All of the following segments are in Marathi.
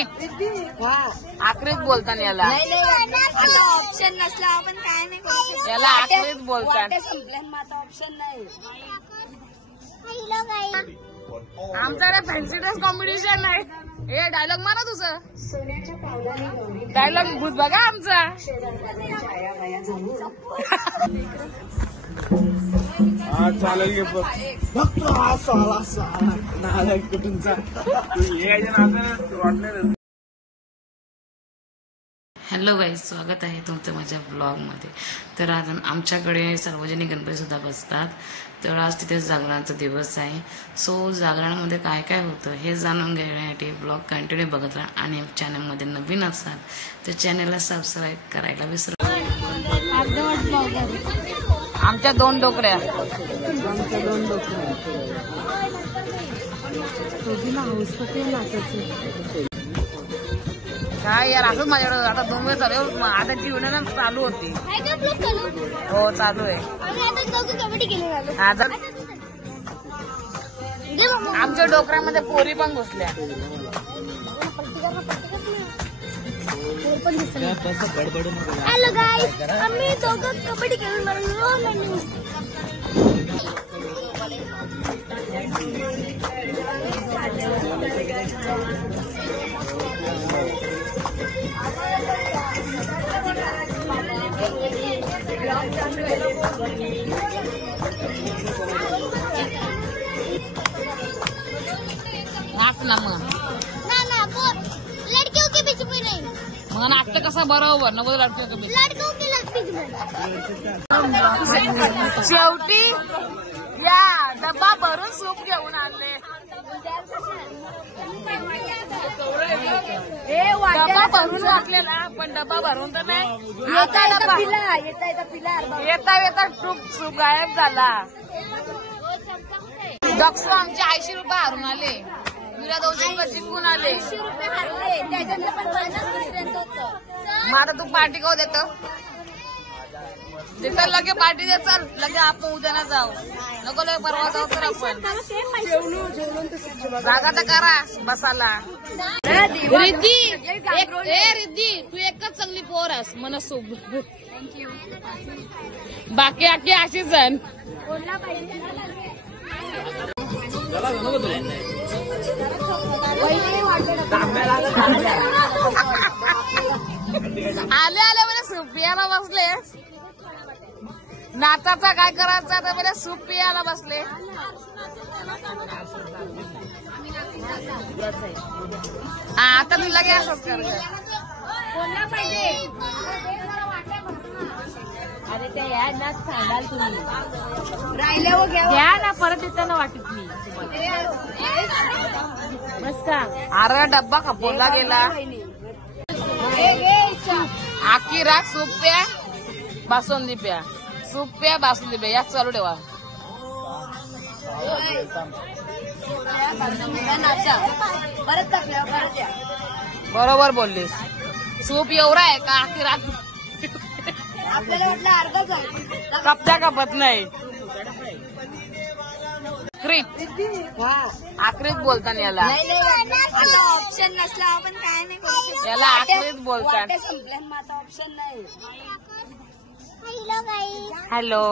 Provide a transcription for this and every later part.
आखरीत आखरीत बोलतात याला. ऑप्शन नसला आपण काय नाही करू शकत. याला आखरीत बोलतात. ऑप्शन नाही. आमच्याकडे फॅन्सी ड्रेस कॉम्पिटिशन आहे. हे डायलॉग मारा तुझं. डायलॉग भूत बघा आमचा. चालेल की फक्त हा साला नालायक कुठूनचा. हॅलो गाईज, स्वागत आहे तुमचं माझ्या ब्लॉगमध्ये. तर आज आमच्याकडे सार्वजनिक गणपती सुद्धा बसतात. तर आज तिथे जागरणाचा दिवस आहे. सो जागरणामध्ये काय काय होतं हे जाणून घेण्यासाठी ब्लॉग कंटिन्यू बघत राहा. आणि चॅनलमध्ये नवीन असाल तर चॅनलला सबस्क्राईब करायला विसरू. आमच्या 2 डोकऱ्या. काय यार असंच माझ्याकडे आता 2 वेळ चालू. आता जीवन चालू होती. हो चालू आहे. आमच्या डोकऱ्यामध्ये पोरी पण घुसल्या. हॅलो गाईज, आम्ही दोघं कबड्डी खेळून आलो. नाच ना मग. लड़कियों के बीच में नहीं. मग नाचतं कसं बरोबर नव्वद लडकियों के बीच. लड़कों के बीच में. शेवटी या डब्बा भरून सूप घेऊन आणले. डब्बा भरून वाटले ना, पण डब्बा भरून तर नाही. येता येता सूप गायब झाला. डॉक्टर आमचे 80 रुपये हरून आले. मीरा 200 रुपये जिंकून आले. 80 रुपये हरले. त्याच्यातलं पण 50 दुसऱ्यांचं होतं. मग आता तू पार्टी करू देतो. देतात लगे पार्टी दे. चल लगे आपण उद्या ना जाऊ. नको लगे परवा जाऊ. तर आपण जागा तर करा बसाला. रिद्धी रिद्धी तू एकच चांगली पोर आहेस मनसोब. बाकी आखी अशीच जण. आले आले मला सूप पियाला बसले. नाचाचा काय करायचा तर मला सूप पियाला बसले. आता मी लगे असंच करते. अरे ते या ना सांगाल तुम्ही राहिल्यावर घ्या ना परत येताना वाटत मी. बस का. अरे डब्बा खपवला गेला. आखी रात सूप प्या बासुंदी प्या. सूप प्या बासुंदी प्या याच चालू ठेवा. बरोबर बोललीस. सूप एवढा आहे का आखी रात. आपल्याला वाटलं अर्धाच आहे. कपच्या कपत नाही. आखरीत बोलतात याला. ऑप्शन नसला आपण काय नाही करू शकत. याला आखरीत बोलतात. ऑप्शन नाही. हॅलो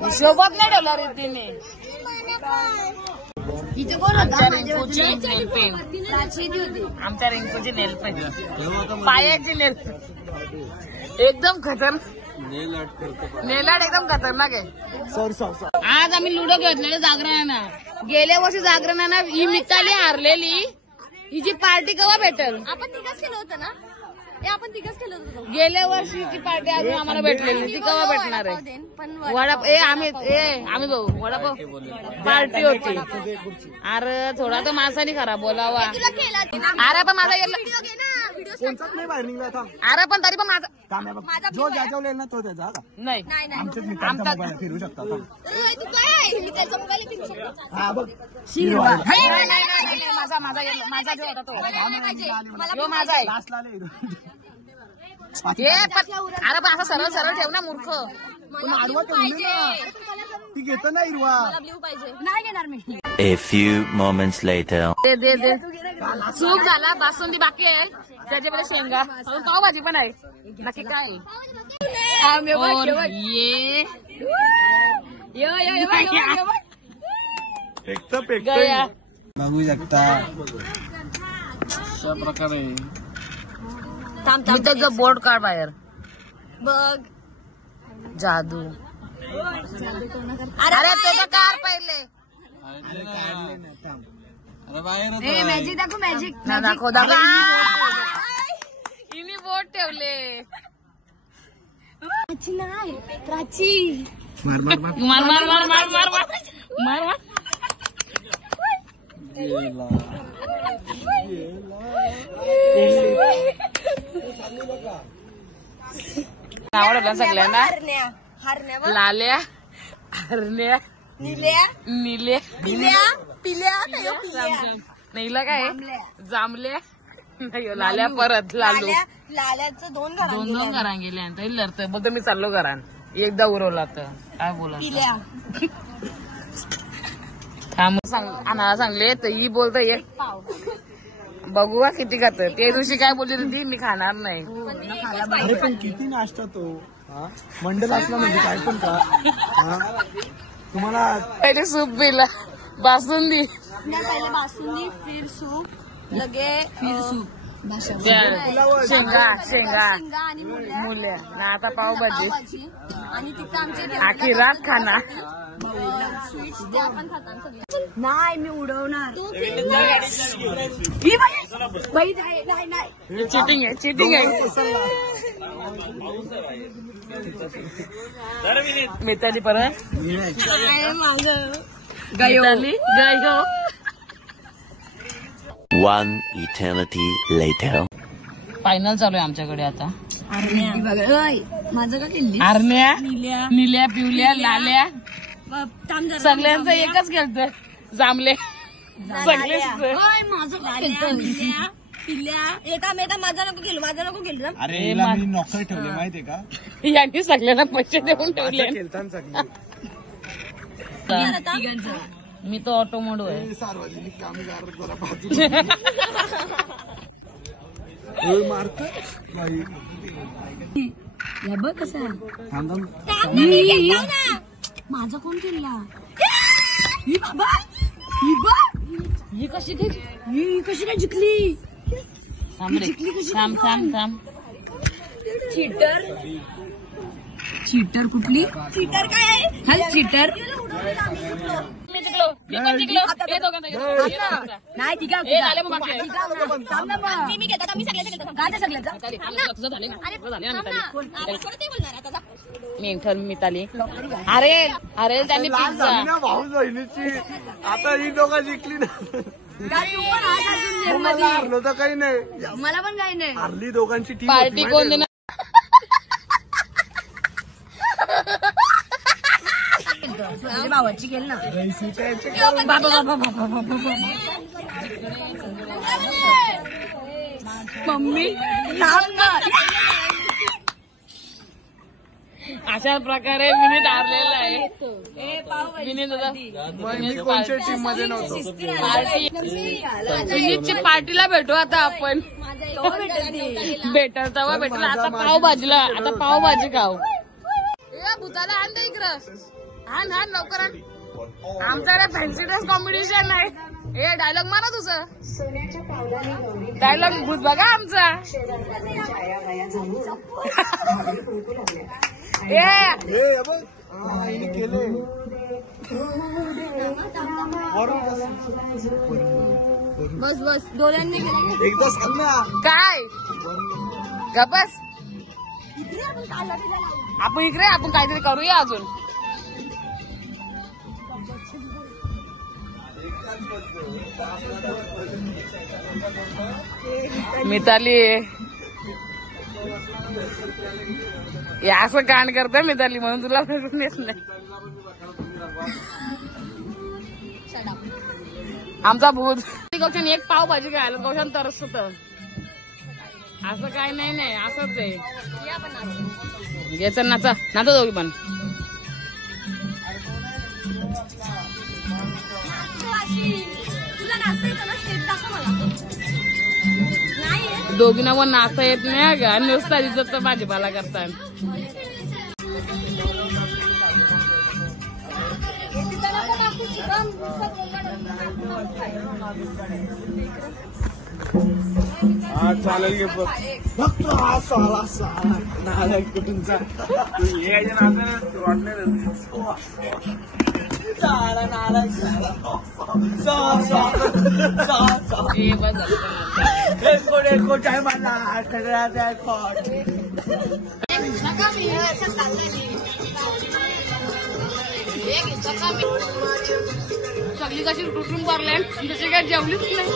हिशोबात नाही ठेवला रिद्धीने. आमच्या रिंकूची नेलपेंट. आमच्या रिंकूची नेलपेंट पायाची नेलपेंट एकदम खतरनाक. नेल आर्ट एकदम खतरनाक आहे. आज आम्ही लुडो घेतलेले जागरणाना. गेल्या वर्षी जागरणाना ही मिताली हारलेली. हिची पार्टी केव्हा भेटेल. आपण तिघच केलं होतं ना. आपण तिघच केलं होतं. गेल्या वर्षीची पार्टी अजून आम्हाला भेटलेली. ती केव्हा भेटणार आहे. वडापाव आम्ही भाऊ वडापाव पार्टी होती. अरे थोडा तर माणसाने खराब बोलावा. अरे पण माझा अरे पण तरी पण माझा जो जाजवले ना तो त्याचा नाही. आमच्याच मित्रांचा मोबाईल फिरू शकता. माझा जो होता तो माझा आहे. अरे पण असं सरळ सरळ ठेव ना मूर्ख. पण आडवा ठेवले ना ती घेतो ना हिरवा. नाही घेणार मी. A few moments later. They soup झाला, बासुंदी बाकी आहे, त्याच्यामध्ये शेंगा, पावभाजी पण आहे. नक्की काय गया बघू शकता अशा प्रकारे. त्याचं बोर्ड काढ बाहेर. बघ जादू. अरे तो कार पहिले अरे बाहेर मॅजिक दाखव. मॅजिक दाखव. हिने बोट ठेवले. प्राची नाही. प्राची मार मार मार मार मार मार मार मार मार मार मार. आवडलं सगळ्यांना. हरण्या लाल्या, हरण्या, निल्या निले, पिल्या पिल्या नाहीला काय जांभल्या, लाल्या परत लालू. लाल्याचं दोन दोन घरान गेले आणि लढतोय बघ. मी चाललो घरान, एकदा उरवला तर काय बोला. पिल्या आणायला सांगले तर ही बोलतोय बघू किती खात. ते दिवशी काय बोलली ती मी खाणार नाही. अरे पण किती नाश्ता तो मंडल असला म्हणजे काय पण का. तुम्हाला पहिले सूप पिला, बासुंदी, पहिले बासुंदी, फिर सूप, लगे फिर सूप, शेंगा शेंगा आणि मुल्या ना आता पावभाजी. आणि तिथं आमचे आखी रात खाना. स्वीट्स ते आपण खातात. नाही मी उडवणार. चिटिंग आहे, चिटिंग आहे. मिताली परत मिताली गयो. One eternity later. फायनल चालू आहे आमच्याकडे आता. माझं का केली आरण्या, निल्या, पिवल्या, लाल्या, सगळ्यांचं एकच खेळतोय. जांभले सगळे. पिल्या येता मेटा माझा नको केलं अरे हिला मी नॉकर ठेवले माहितीये का. यांनी सगळ्यांना पैसे देऊन ठेवले. खेळताना सगळे मी तो ऑटो मोड आहे. सार्वजनिक कामगार जरा बाजू मारत बाई. बघ कसा माझा कोण केला. ही कशी कशी काय जिंकली. थांब थांब थांब. चीटर कुठली. चीटर काय हल चीटर. मी जिंकलो. मी पण जिंकलो. हे दोघांचा नाही ठीक आहे. मी घेतात आम्ही मिताली. अरे अरे त्यांनी पिझ्झा. भाऊ बहिणीची आता ही दोघं जिंकली ना. हरलो तर काही नाही. मला पण काही नाही. हरली दोघांची टीम. पार्टी कोण देणार. भावाची केली ना. मम्मी अशा प्रकारे विनीत हारलेला आहे. विनीत मी कोणत्या टीम मध्ये नव्हतो. पार्टी विनीतची पार्टीला भेटू आता आपण. भेटल तेव्हा भेटल. आता पावभाजीला, आता पावभाजी खाऊ. भूताला आण दे इकडं. आण आण लवकर आण. आमच्याकडे फॅन्सी ड्रेस कॉम्पिटिशन आहे. हे डायलॉग मारा तुझं. डायलॉग भूत बघा आमचा. केले बस बस डोळ्यांनी एकदा सांग ना. काय गबस. आपण इकडे आपण काहीतरी करूया अजून. मिताली हे असं कांड करतोय मिताली म्हणून तुला भेटून येत नाही. आमचा भूत कौशन एक पावभाजी खायला कौशन तरसत. असं काय नाही असंच आहे. याचं नाचा नाचा दोघी पण. असं येतं ना स्टेप दाखव मला. नाही येत. दोघींना पण नाचता येत नाही का, नुसता तिथं भाजीपाला करतात. हा चालेल गे फक्त हा साला साला नालायक कुठूनचा आहे मला सगळी कशी तुटून पडल्या, जशी काय जेवलीच नाही.